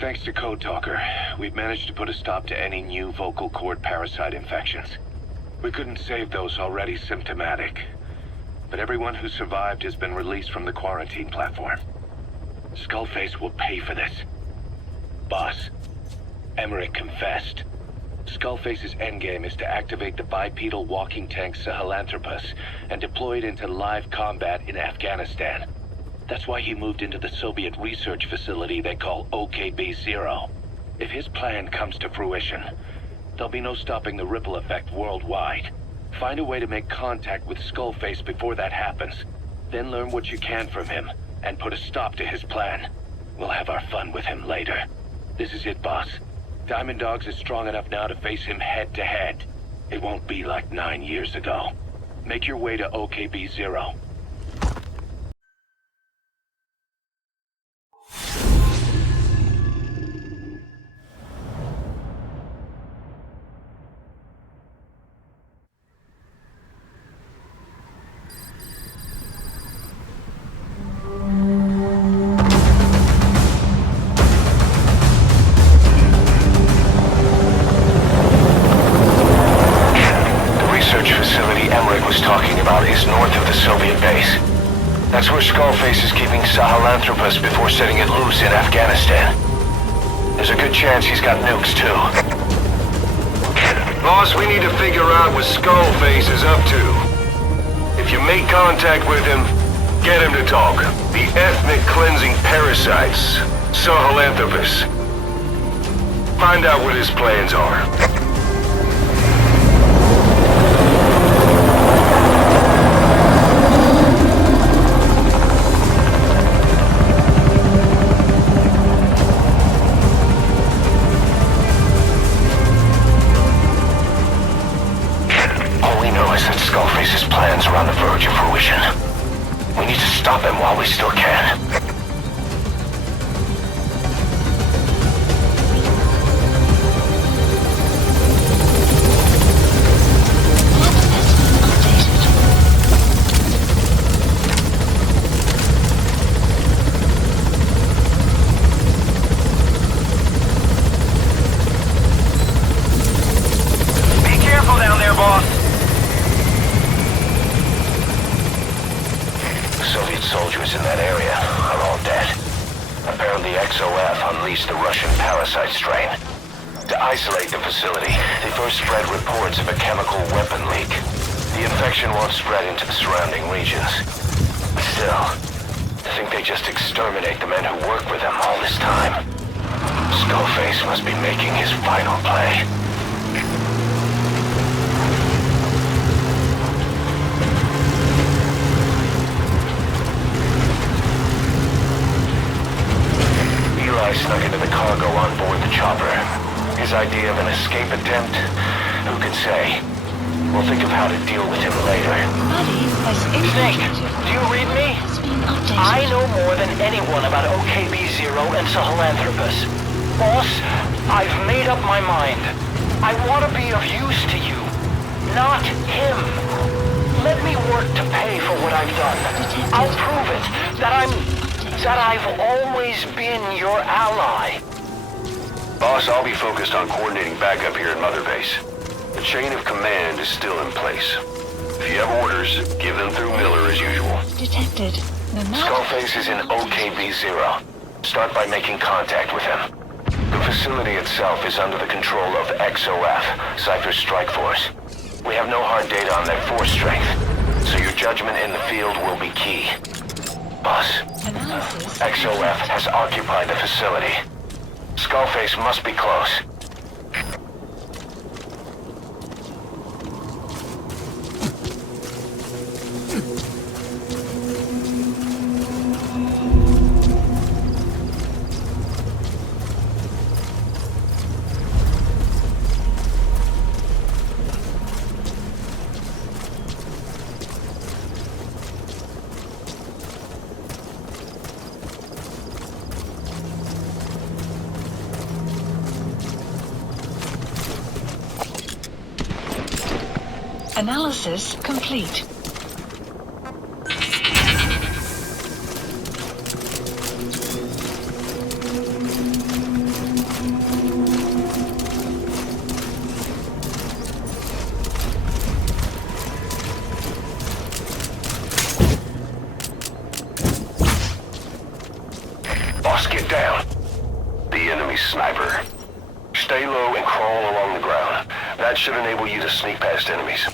Thanks to Code Talker, we've managed to put a stop to any new vocal cord parasite infections. We couldn't save those already symptomatic, but everyone who survived has been released from the quarantine platform. Skullface will pay for this. Boss, Emmerich confessed. Skullface's endgame is to activate the bipedal walking tank Sahelanthropus and deploy it into live combat in Afghanistan. That's why he moved into the Soviet research facility they call OKB-0. If his plan comes to fruition, there'll be no stopping the ripple effect worldwide. Find a way to make contact with Skullface before that happens. Then learn what you can from him, and put a stop to his plan. We'll have our fun with him later. This is it, boss. Diamond Dogs is strong enough now to face him head-to-head. It won't be like 9 years ago. Make your way to OKB-0. That's where Skullface is keeping Sahelanthropus before setting it loose in Afghanistan. There's a good chance he's got nukes, too. Boss, we need to figure out what Skullface is up to. If you make contact with him, get him to talk. The ethnic cleansing parasites, Sahelanthropus. Find out what his plans are. Skullface's plans are on the verge of fruition. We need to stop him while we still can. Be careful down there, boss. Soviet soldiers in that area are all dead. Apparently XOF unleashed the Russian parasite strain. To isolate the facility, they first spread reports of a chemical weapon leak. The infection won't spread into the surrounding regions. But still, I think they just exterminate the men who worked with them all this time. Skullface must be making his final play. Eli snuck into the cargo on board the chopper. His idea of an escape attempt? Who can say? We'll think of how to deal with him later. Snake, do you read me? I know more than anyone about OKB-0 and Sahelanthropus. Boss, I've made up my mind. I want to be of use to you, not him. Let me work to pay for what I've done. I'll prove it, that I've always been your ally. Boss, I'll be focused on coordinating backup here at Mother Base. The chain of command is still in place. If you have orders, give them through Miller as usual. Detected. Skullface is in OKB-0. Start by making contact with him. The facility itself is under the control of XOF, Cypher's Strike Force. We have no hard data on their force strength, so your judgment in the field will be key. Boss, XOF has occupied the facility. Skullface must be close. Analysis complete. the enemy sniper. Stay low and crawl along the ground. That should enable you to sneak past enemies.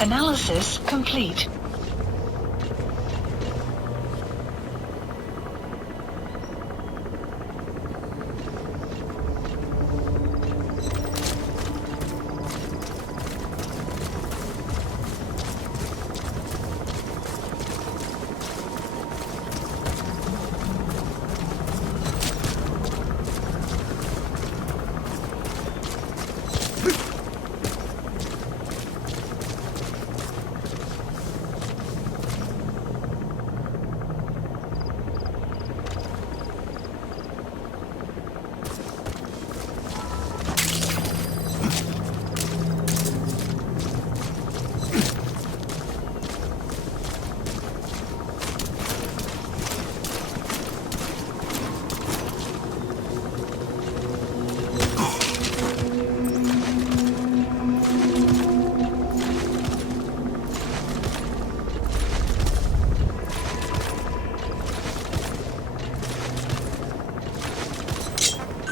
Analysis complete.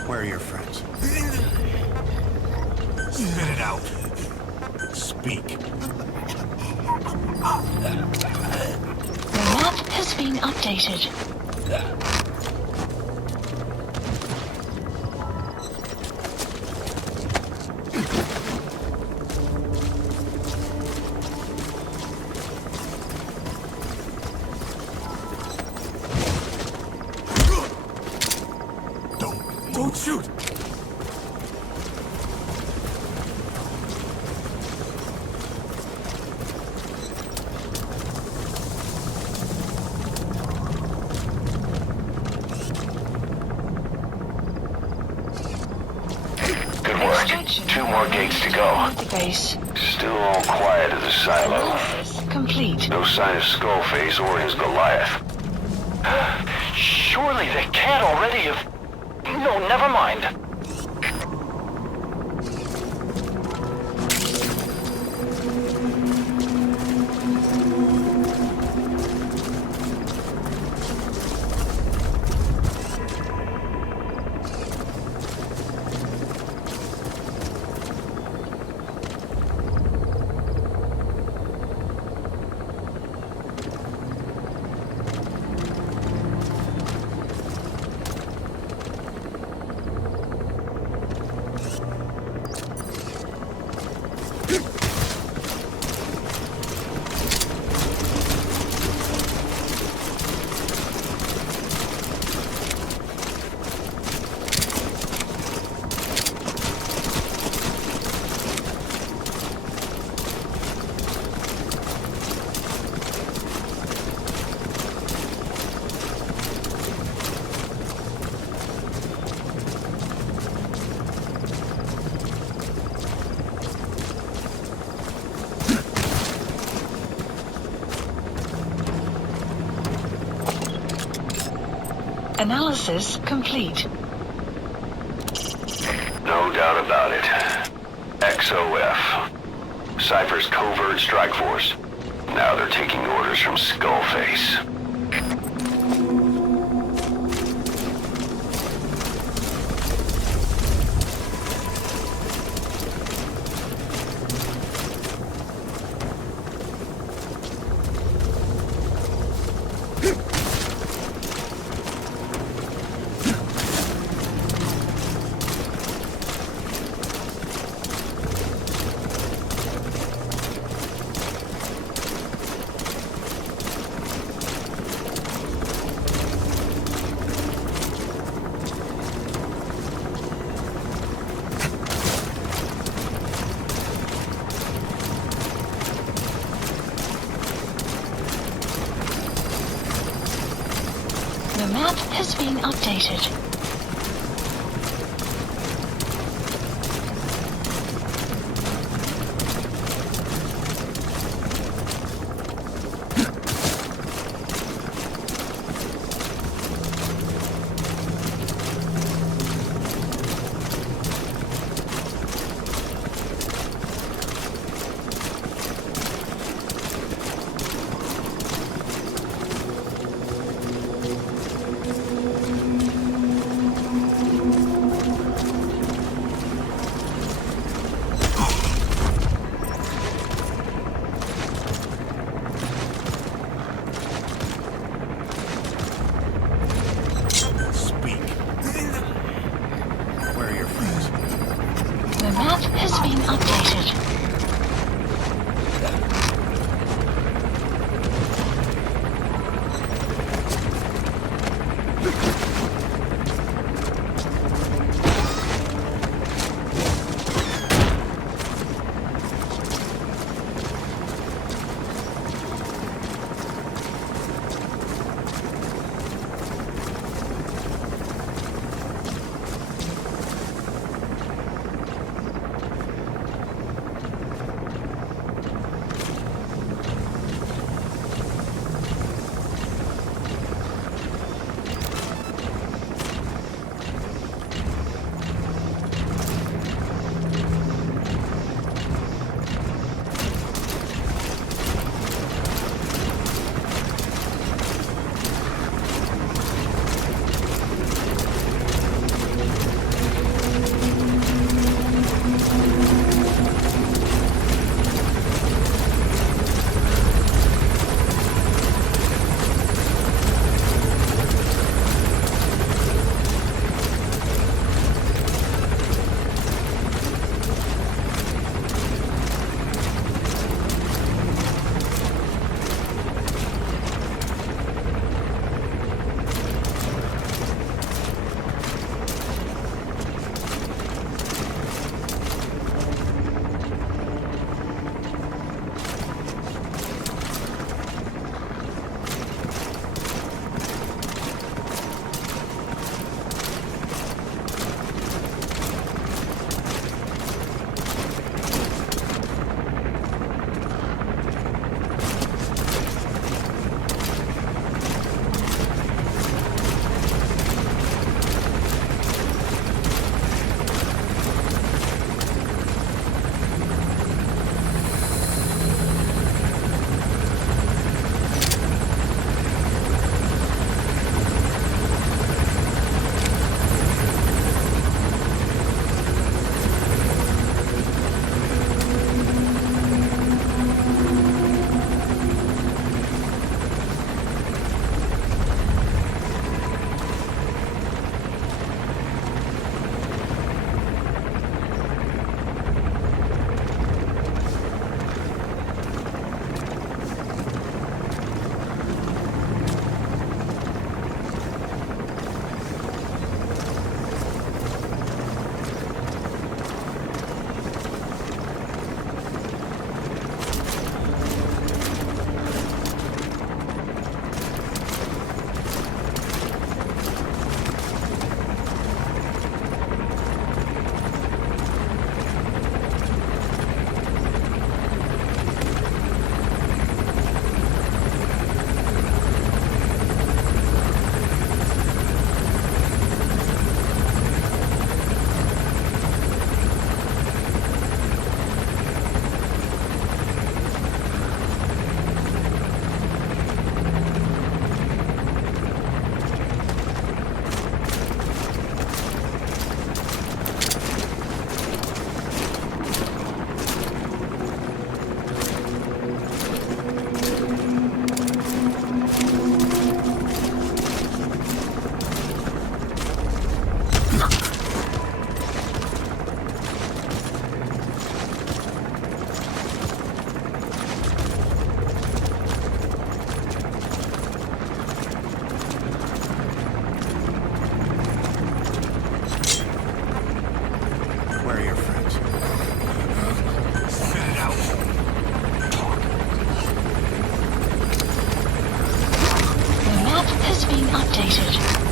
Where are your friends? Spit it out. Speak. The map has been updated. Don't shoot! Good work. 2 more gates to go. Base. Still all quiet at the silo. Analysis complete. No sign of Skullface or his Goliath. Surely they can't already have... No, never mind. Analysis complete. No doubt about it. XOF. Cypher's covert strike force. Now they're taking orders from Skullface. map has been updated. Status being updated.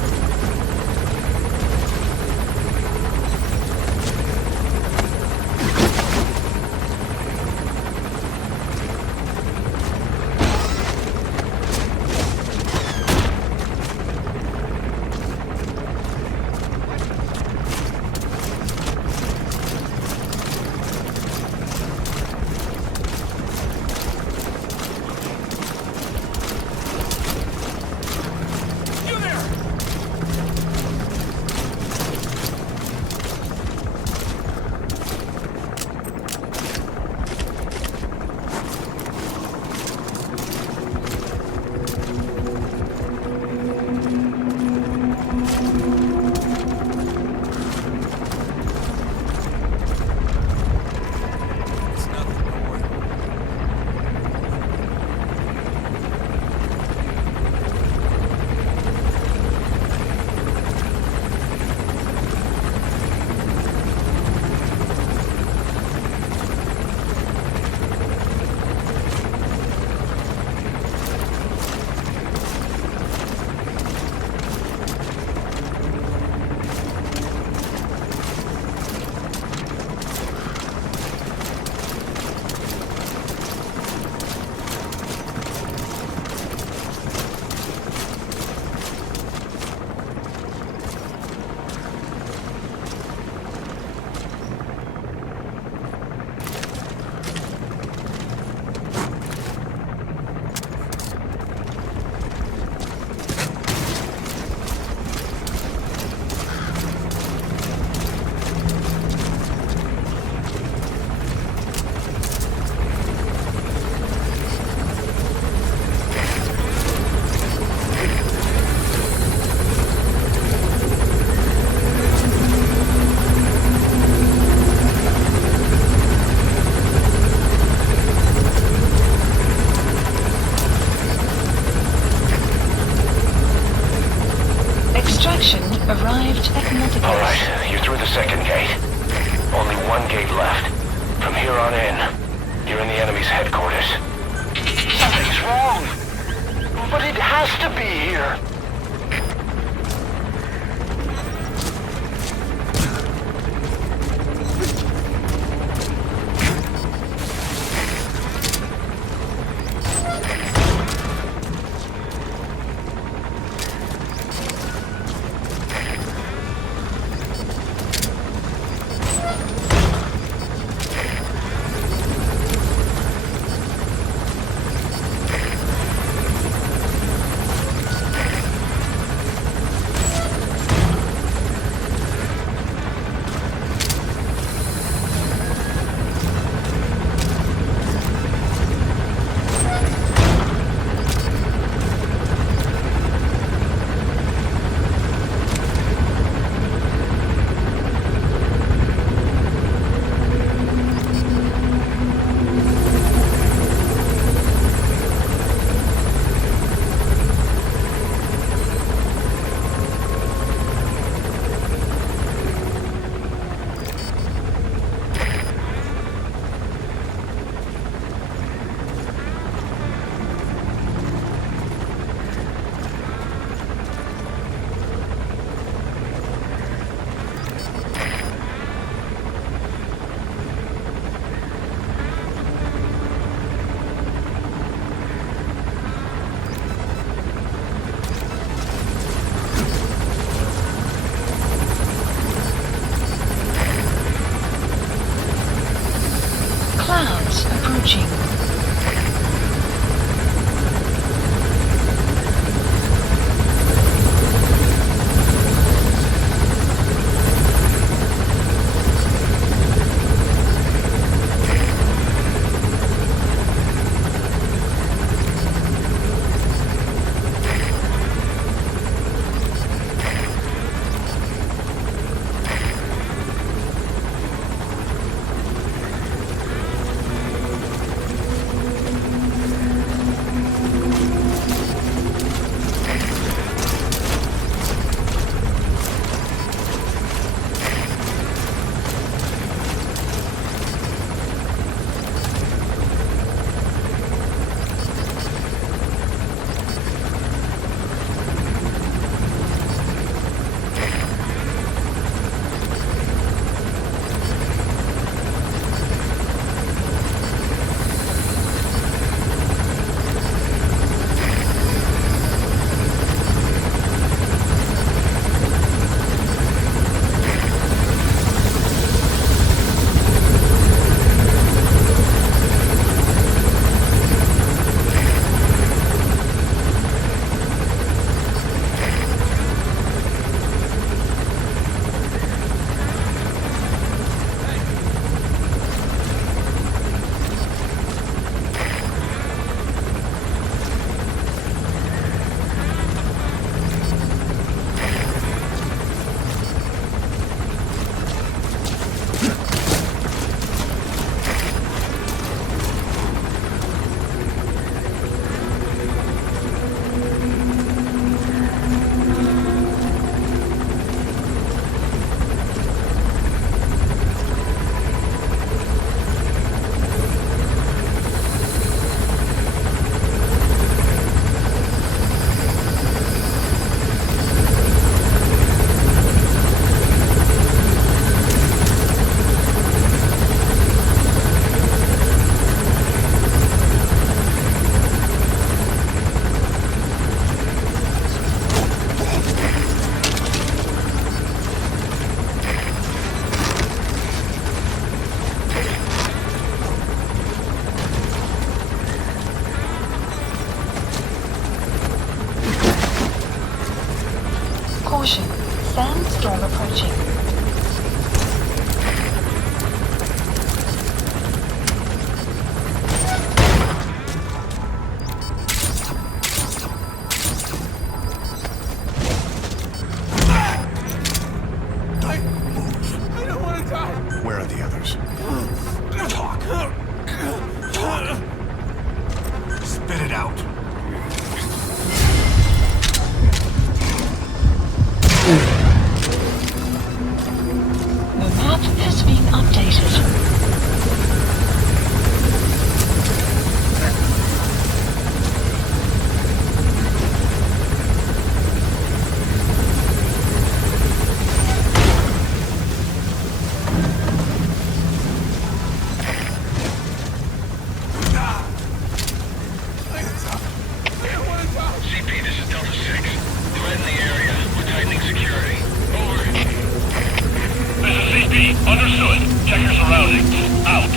Arrived at medical. All right, you're through the second gate. Only one gate left. From here on in, you're in the enemy's headquarters. Something's wrong. But it has to be here. Caution. Sandstorm approaching. I don't want to die. Where are the others? Talk. Talk. Spit it out. The map has been updated. CP, this is Delta 6. Threat in the area. We're tightening security. Over. This is CP. Understood. Check your surroundings. Out.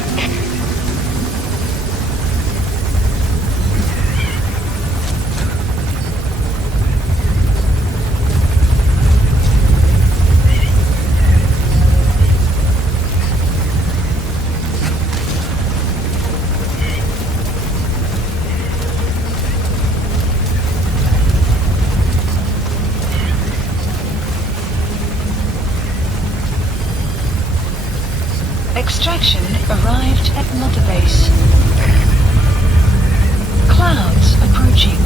Extraction arrived at Mother Base. Clouds approaching.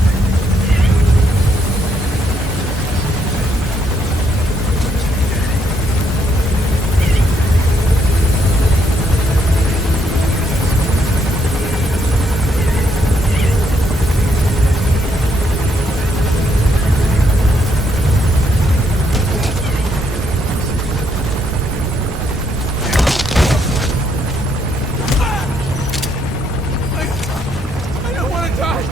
I don't want to die.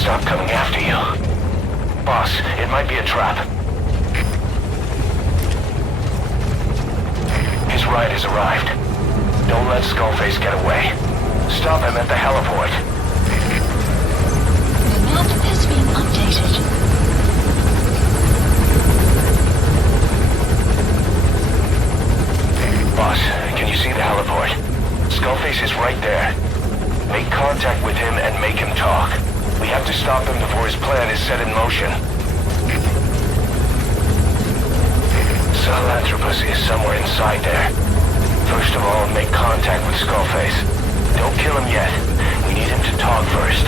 Stop coming after you. Boss, it might be a trap. His ride has arrived. Don't let Skullface get away. Stop him at the heliport. The map has been updated. Boss, can you see the heliport? Skullface is right there. Make contact with him and make him talk. We have to stop him before his plan is set in motion. Sahelanthropus is somewhere inside there. First of all, make contact with Skullface. Don't kill him yet. We need him to talk first.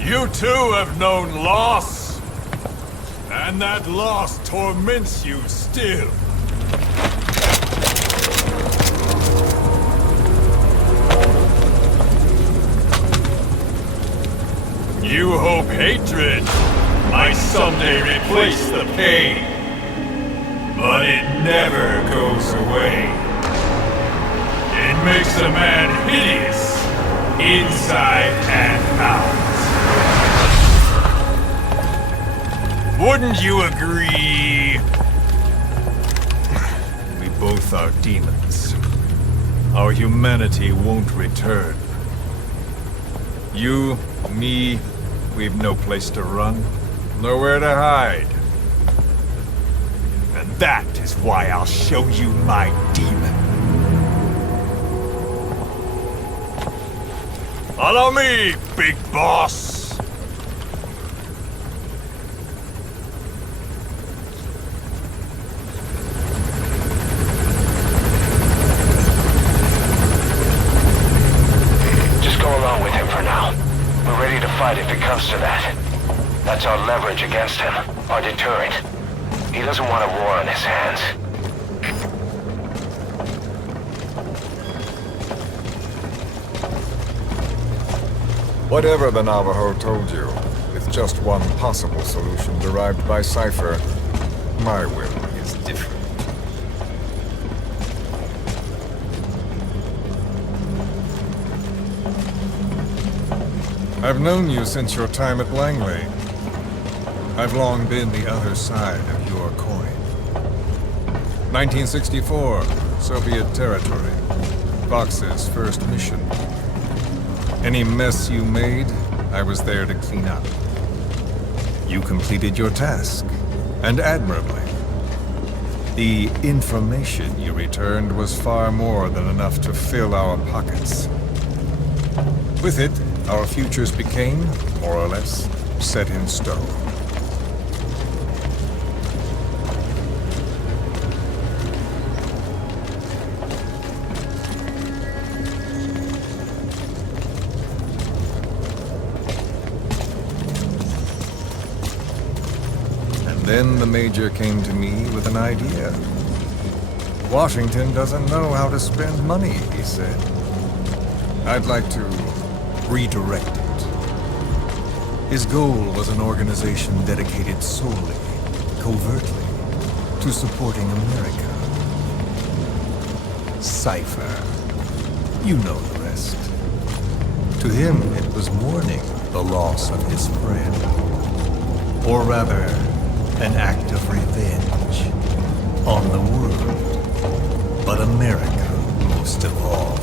You too have known loss. And that loss torments you still. You hope hatred might someday replace the pain. But it never goes away. It makes a man hideous, inside and out. Wouldn't you agree? We both are demons. Our humanity won't return. You, me, we've no place to run, nowhere to hide. And that is why I'll show you my demon. Follow me, big boss! Just go along with him for now. We're ready to fight if it comes to that. That's our leverage against him, our deterrent. He doesn't want a war on his hands. Whatever the Navajo told you, with just one possible solution derived by Cypher, my will is different. I've known you since your time at Langley. I've long been the other side of your coin. 1964, Soviet territory. Vox's first mission. Any mess you made, I was there to clean up. You completed your task, and admirably. The information you returned was far more than enough to fill our pockets. With it, our futures became, more or less, set in stone. Then the Major came to me with an idea. Washington doesn't know how to spend money, he said. I'd like to redirect it. His goal was an organization dedicated solely, covertly, to supporting America. Cypher. You know the rest. To him, it was mourning the loss of his friend. Or rather, an act of revenge on the world, but America most of all.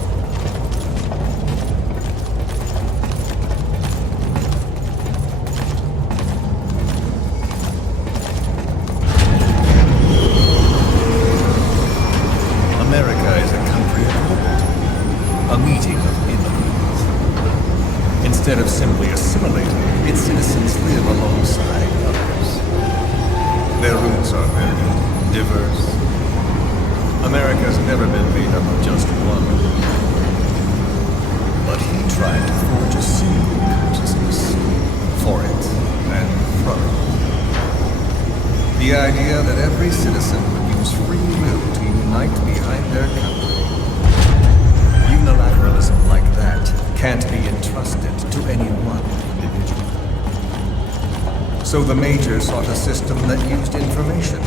America is a country of liberty, a meeting of enemies. Instead of simply assimilating, its citizens live alongside others. Their roots are very diverse. America's never been made up of just one. But he tried to forge a single consciousness for it and from it. The idea that every citizen would use free will to unite behind their country. Unilateralism like that can't be entrusted to any one individual. So the Major sought a system that used information,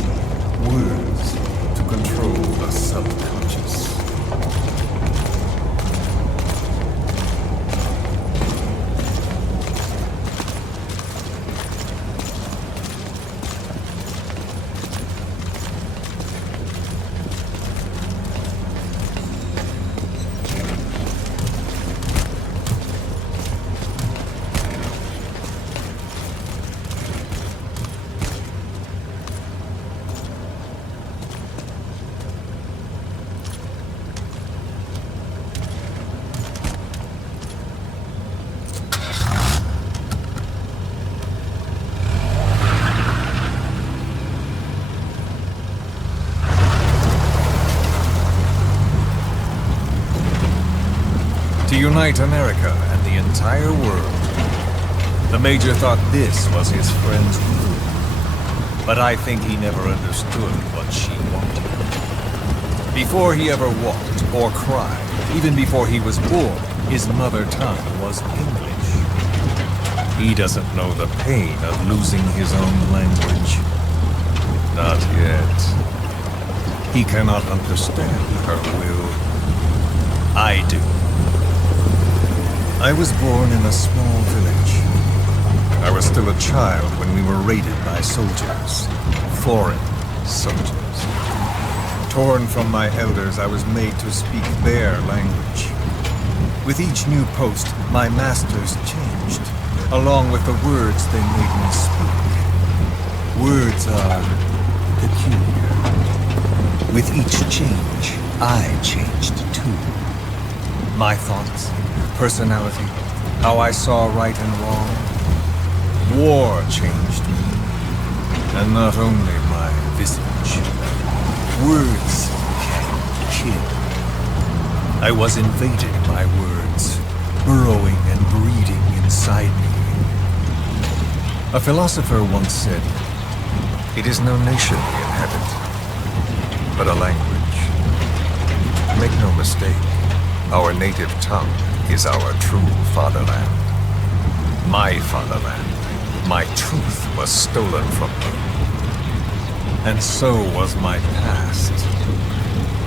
words, to control the subconscious. To unite America and the entire world. The Major thought this was his friend's rule. But I think he never understood what she wanted. Before he ever walked or cried, even before he was born, his mother tongue was English. He doesn't know the pain of losing his own language. Not yet. He cannot understand her will. I do. I was born in a small village. I was still a child when we were raided by soldiers. Foreign soldiers. Torn from my elders, I was made to speak their language. With each new post, my masters changed, along with the words they made me speak. Words are peculiar. With each change, I changed too. My thoughts, personality, how I saw right and wrong. War changed me, and not only my visage. Words can kill. I was invaded by words, burrowing and breeding inside me. A philosopher once said, "It is no nation we inhabit, but a language." Make no mistake, our native tongue is our true fatherland. My fatherland. My truth was stolen from me. And so was my past.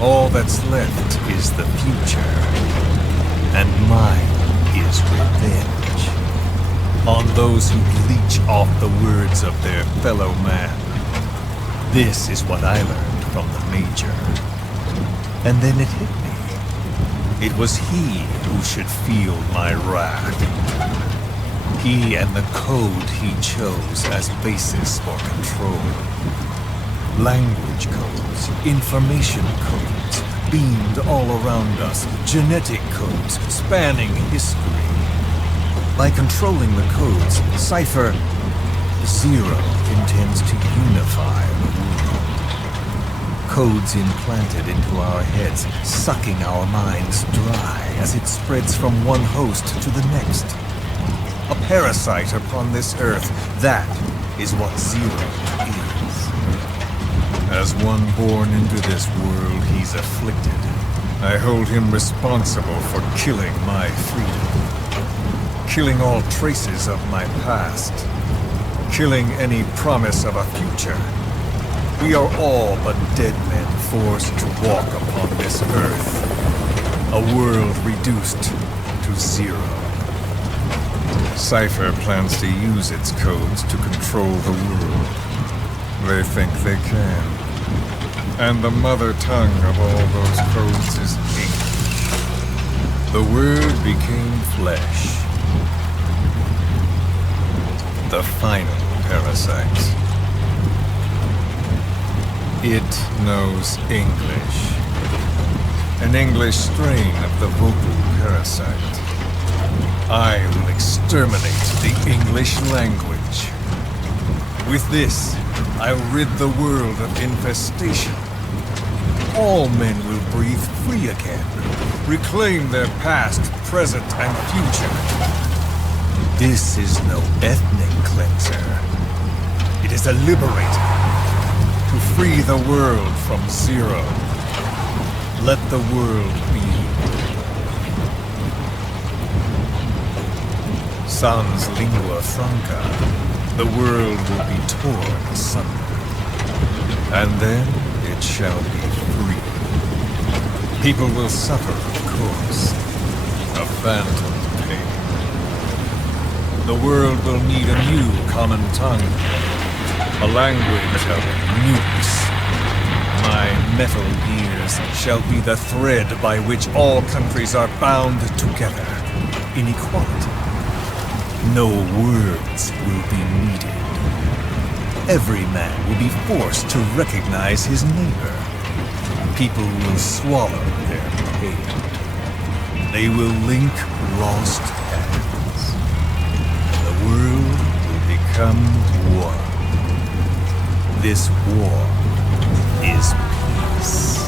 All that's left is the future. And mine is revenge. On those who leech off the words of their fellow man. This is what I learned from the Major. And then it hit me. It was he who should feel my wrath. He and the code he chose as basis for control. Language codes, information codes, beamed all around us, genetic codes spanning history. By controlling the codes, Cypher Zero intends to unify the world. Codes implanted into our heads, sucking our minds dry as it spreads from one host to the next. A parasite upon this earth, that is what Zero is. As one born into this world, he's afflicted. I hold him responsible for killing my freedom. Killing all traces of my past. Killing any promise of a future. We are all but dead men forced to walk upon this earth. A world reduced to zero. Cypher plans to use its codes to control the world. They think they can. And the mother tongue of all those codes is English. The word became flesh. The final parasite. It knows English. An English strain of the vocal parasite. I will exterminate the English language. With this, I'll rid the world of infestation. All men will breathe free again, reclaim their past, present, and future. This is no ethnic cleanser. It is a liberator. To free the world from Zero. Let the world be. Sans lingua franca, the world will be torn asunder. And then it shall be free. People will suffer, of course. A phantom pain. The world will need a new common tongue. A language of nukes. My metal gears shall be the thread by which all countries are bound together in equality. No words will be needed. Every man will be forced to recognize his neighbor. People will swallow their pain. They will link lost hands. The world will become one. This war is peace.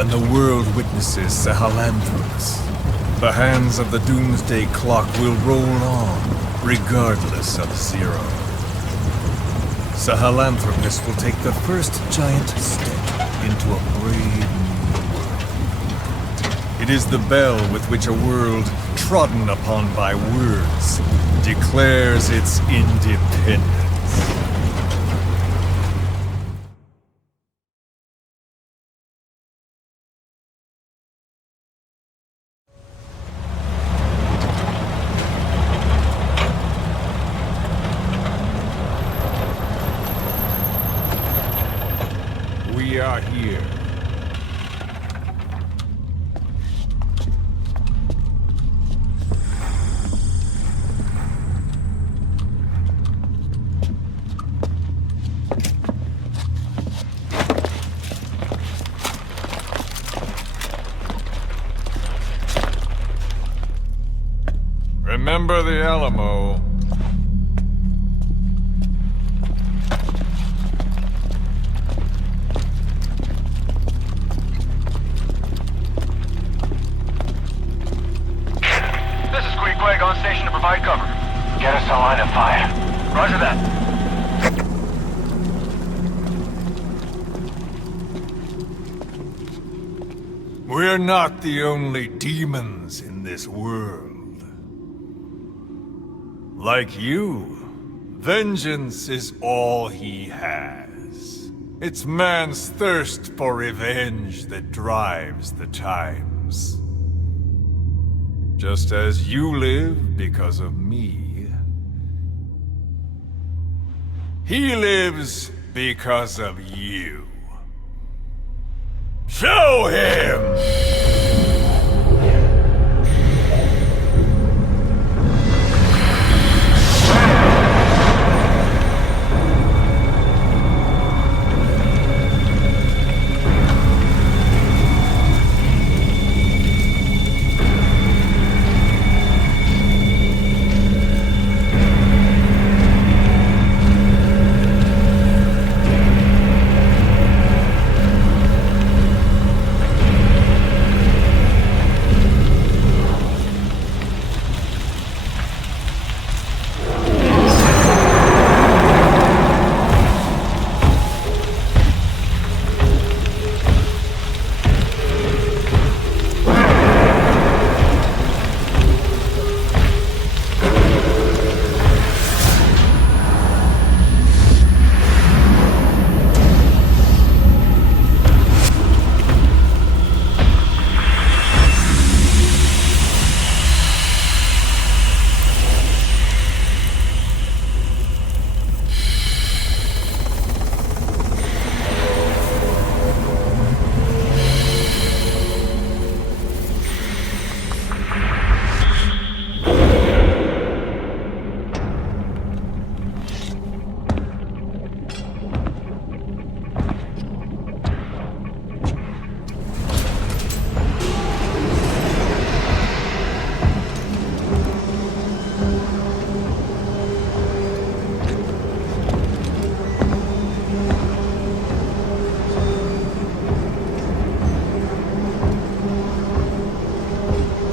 when the world witnesses Sahelanthropus, the hands of the doomsday clock will roll on, regardless of Zero. Sahelanthropus will take the first giant step into a brave new world. It is the bell with which a world trodden upon by words declares its independence. We are here. Remember the Alamo. On station to provide cover. Get us a line of fire. Roger that. We're not the only demons in this world. Like you, vengeance is all he has. It's man's thirst for revenge that drives the times. Just as you live because of me, he lives because of you. Show him!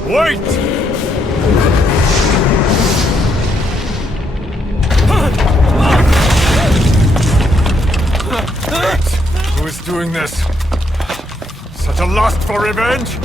Wait! Who is doing this? Such a lust for revenge?